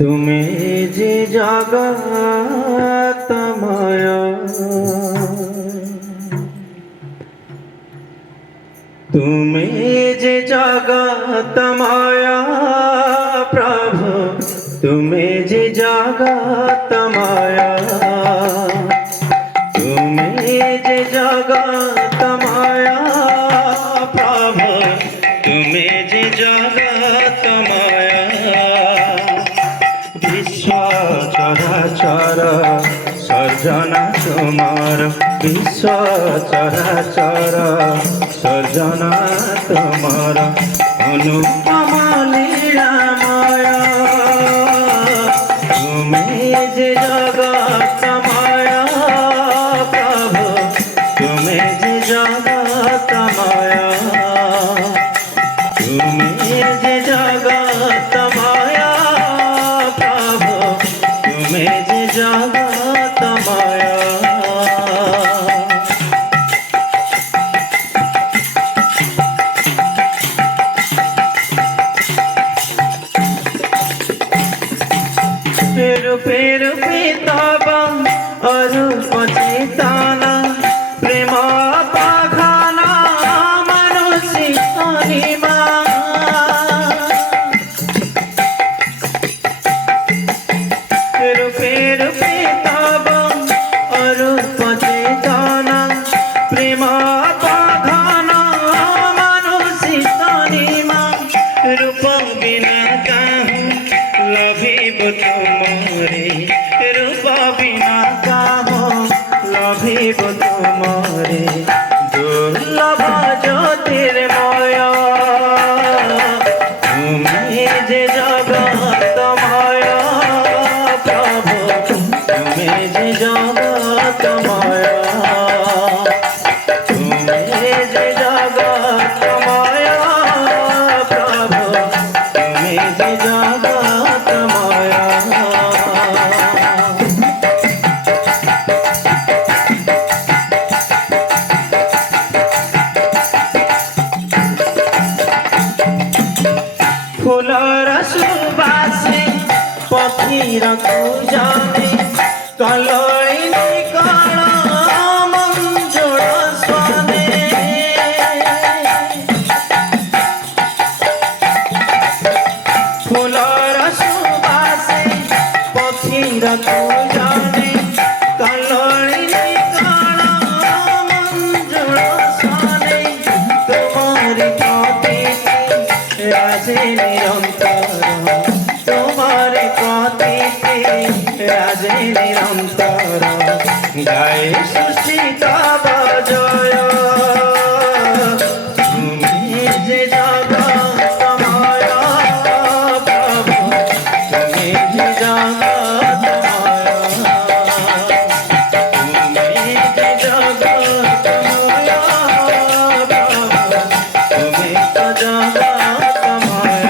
তুমি যে জগতময়, তুমি যে জগতময় প্রভু, তুমি যে জগতময়, তুমি যে জগতময় প্রভু, তুমি যে জগতময়। বিশ্ব চরাচর সর্জনা তোমার, বিশ্ব চরাচর সর্জনা তোমার, অনুপম লীলাময়। তুমি যে জগতময় প্রভু, তুমি যে জগতময়, তুমি যে জগতময় প্রভু, তুমি যে জগতময়। রূপে রূপে তব অরূপ চেতনা, প্রেম পাখানা মানুষী অনিমা। রূপে রূপে তব অরূপ চেতনা, প্রেম পাখানা মানুষী অনিমা। রূপ বিনা কাহু লভিব তোমারে, রূপ বিনা কাহু লভিব তোমারে। দুর্লভ জ্যোতির্ময়, তুমি যে জগতময় প্রভু, তুমি যে জগতময়, তুমি যে জগতময় প্রভু, তুমি যে জগতময়। ফুলর সুবাসে পক্ষীর কুজনে, কলয়িনী কণ মঞ্জুল স্বনে। ফুলর সুবাসে পক্ষীর কুজনে, কলয়িনী কণ মঞ্জুল স্বনে। তোমারি প্রতীতি রাজে নিরন্তর, তোমারি প্রতীতি রাজে নিরন্তর। গায়ে সৃষ্টি তব জয়, তুমি যে জগতময় প্রভু, তুমি যে জগতময়, তুমি যে জগতময় প্রভু, তুমি তো জগতময়।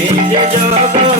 যে জগৎ